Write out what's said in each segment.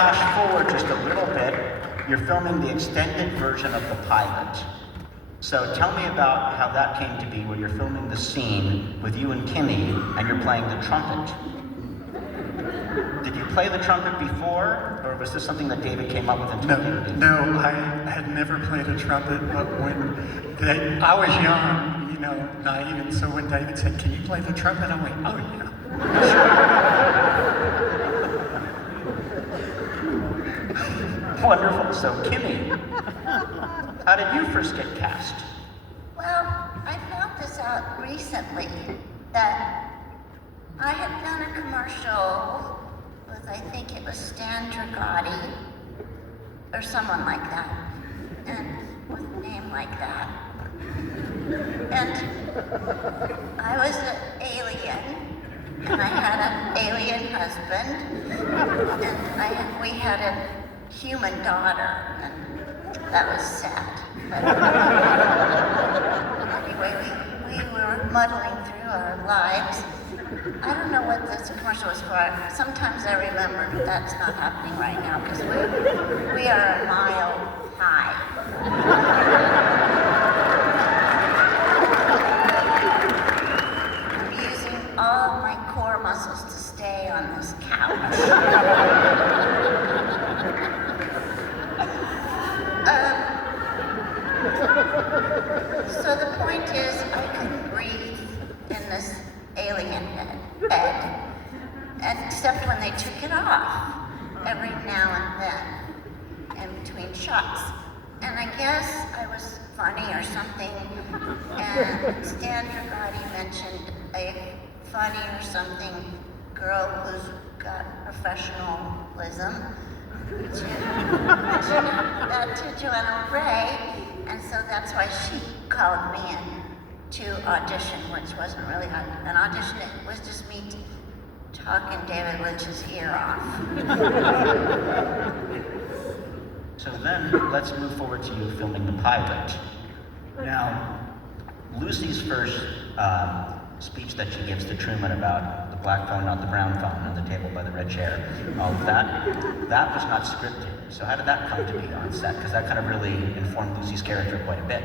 flash forward just a little bit. You're filming the extended version of the pilot. So tell me about how that came to be, where you're filming the scene with you and Kimmy, and you're playing the trumpet. Did you play the trumpet before, or was this something that David came up with and told you to do? No, I had never played a trumpet, but I was young, naive, and so when David said, "Can you play the trumpet?" I went, "Oh yeah." Wonderful. So Kimmy, how did you first get cast? Well, I found this out recently, that I had done a commercial with, I think it was Stan Dragoti, or someone like that, and with a name like that. And I was an alien, and I had an alien husband, and we had a human daughter, and that was sad. But anyway, we were muddling through our lives. I don't know what this commercial was for. Sometimes I remember, but that's not happening right now because we are a mile high. I'm using all my core muscles to stay on this couch. So the point is, I couldn't breathe in this alien bed, except when they took it off every now and then in between shots. And I guess I was funny or something, and Stan Dragoti mentioned a funny or something girl who's got professionalism to Joanna Ray, and so that's why she called me in to audition, which wasn't really an audition, it was just me talking David Lynch's ear off. So then, let's move forward to you filming the pilot. Now, Lucy's first speech that she gives to Truman about the black phone, not the brown phone, on the table by the red chair, all of that was not scripted. So how did that come to be on set? Because that kind of really informed Lucy's character quite a bit.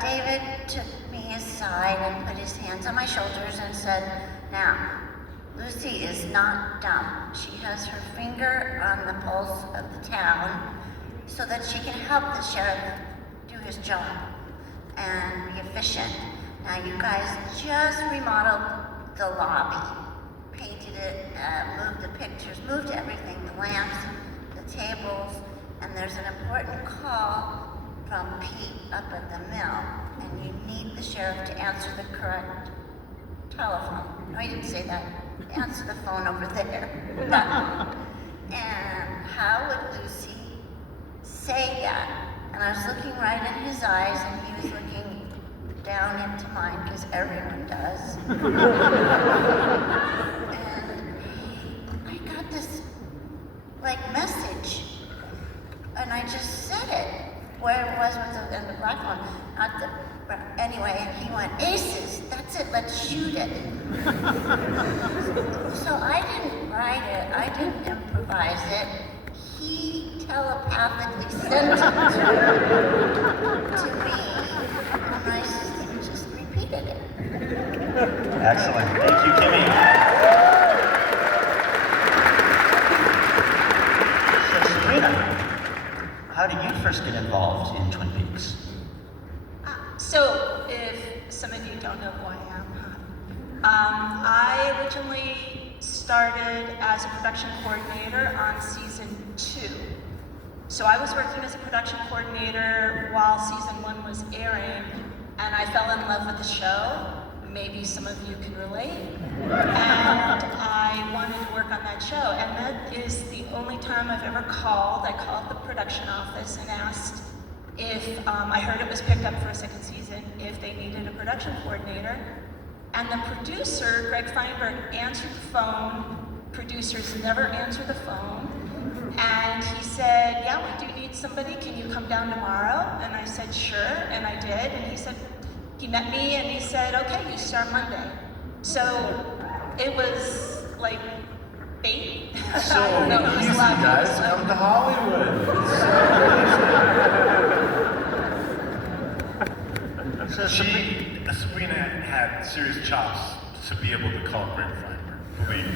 David took me aside and put his hands on my shoulders and said, "Now, Lucy is not dumb. She has her finger on the pulse of the town so that she can help the sheriff do his job and be efficient. Now, you guys just remodeled the lobby, painted it, moved the pictures, moved everything, the lamps, the tables, and there's an important call from Pete up at the mill, and you need the sheriff to answer the correct telephone." No, he didn't say that. Answer the phone over there. And how would Lucy say that? And I was looking right in his eyes, and he was looking down into mine, because everyone does. And I got this, message, and I just said it. Where it was with the black one, not the, anyway, he went, "Aces, that's it, let's shoot it." So I didn't write it, I didn't improvise it. He telepathically sent it to me, and I just repeated it. Excellent, thank you, Kimmy. So Sabrina, how did you first get involved in Twin Peaks? So, if some of you don't know who I am, I originally started as a production coordinator on season 2. So I was working as a production coordinator while season 1 was airing, and I fell in love with the show. Maybe some of you can relate. And I wanted to work on that show, and that is the only time I've ever called. I called the production office and asked if I heard it was picked up for a second season, if they needed a production coordinator. And the producer, Greg Feinberg, answered the phone. Producers never answer the phone. And he said, "Yeah, we do need somebody. Can you come down tomorrow?" And I said, "Sure," and I did. And he said, he met me and he said, "Okay, you start Monday." So it was like Bait? So I don't know if it was easy, allowed to guys. use Come them. to Hollywood. It's so easy. Sabrina had serious chops to be able to call grapevine. Believe me.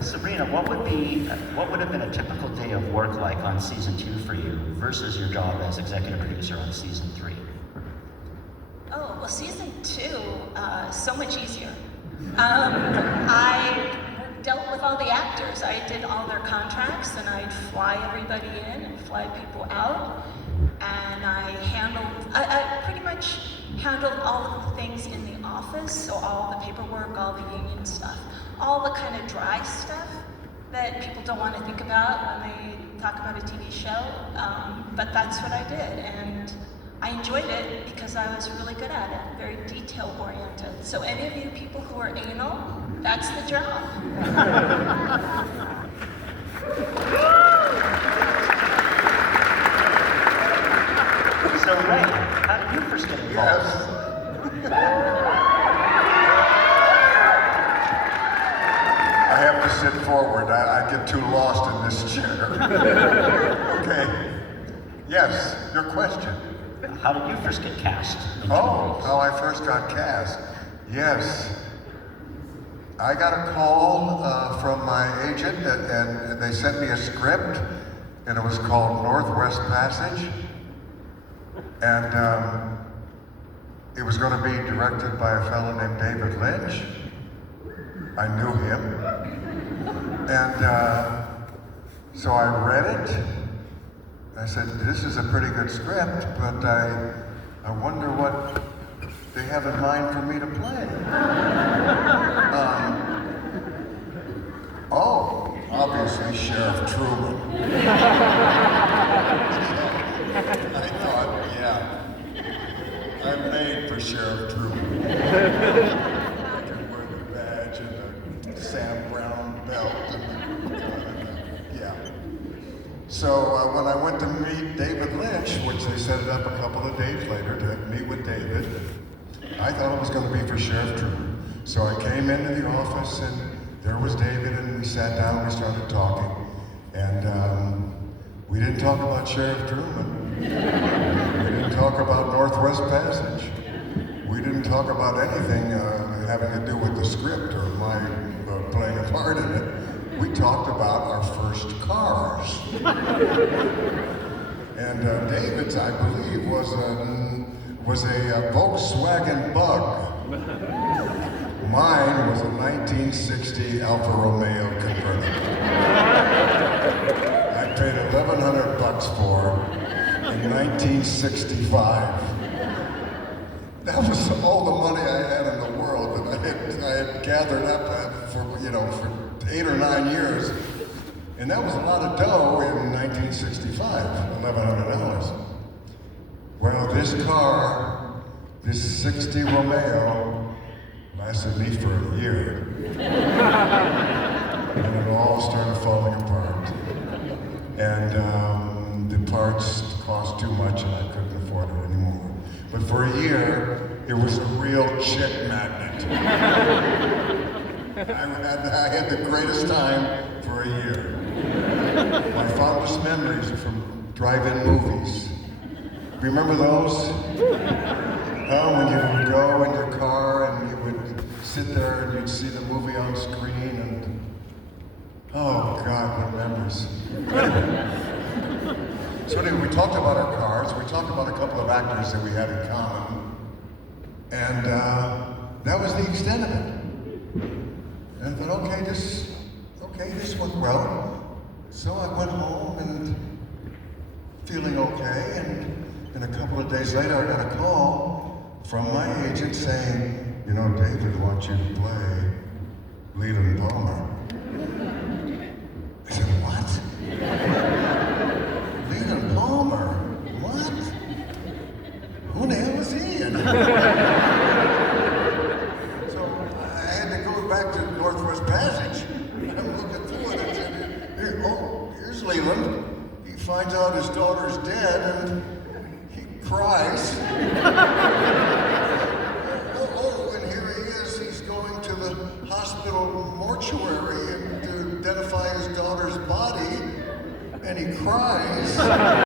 Sabrina, what would have been a typical day of work like on season 2 for you versus your job as executive producer on season 3? Oh, well, season 2, so much easier. I dealt with all the actors. I did all their contracts, and I'd fly everybody in and fly people out. And I pretty much handled all of the things in the office, so all the paperwork, all the union stuff, all the kind of dry stuff that people don't want to think about when they talk about a TV show. But that's what I did, and I enjoyed it because I was really good at it, very detail-oriented. So any of you people who are anal, that's the job. So Ray, how did you first get involved? I have to sit forward. I get too lost in this chair. Okay. Yes, your question. How did you first get cast? Oh, how I first got cast. Yes. I got a call from my agent, and they sent me a script, and it was called Northwest Passage. And it was going to be directed by a fellow named David Lynch. I knew him. And so I read it. I said, this is a pretty good script, but I wonder what they have in mind for me to play. Oh, obviously Sheriff Truman. I thought, yeah, I'm made for Sheriff Truman. I can wear the badge and the Sam Brown belt. Yeah. So when I went to meet David Lynch, which they set it up a couple of days later to meet with David, I thought it was going to be for Sheriff Truman. So I came into the office and there was David, and we sat down, we started talking. And we didn't talk about Sheriff Truman. We didn't talk about Northwest Passage. We didn't talk about anything having to do with the script or my playing a part in it. We talked about our first cars. And David's, I believe, was a Volkswagen Bug. Mine was a 1960 Alfa Romeo convertible. I paid $1,100 for in 1965. That was all the money I had in the world that I had gathered up for 8 or 9 years. And that was a lot of dough in 1965, $1,100. Well, this car, this 60 Romeo, lasted me for a year. And it all started falling apart. And the parts cost too much and I couldn't afford it anymore. But for a year, it was a real chick magnet. I had the greatest time for a year. My fondest memories are from drive-in movies. Remember those? When you would go in your car and you would sit there and you'd see the movie on screen and, oh God, what memories. So anyway, we talked about our cars, we talked about a couple of actors that we had in common, and that was the extent of it. And I thought, okay, this went well. So I went home and feeling okay, and a couple of days later I got a call from my agent saying, you know, David wants you to play Leland Palmer. I said, what? Leland Palmer? What? Who the hell is he? So I had to go back to Northwest Passage. I'm looking through it and said, here's Leland. He finds out his daughter's dead and he cries. And here he is. He's going to the hospital mortuary his daughter's body, and he cries.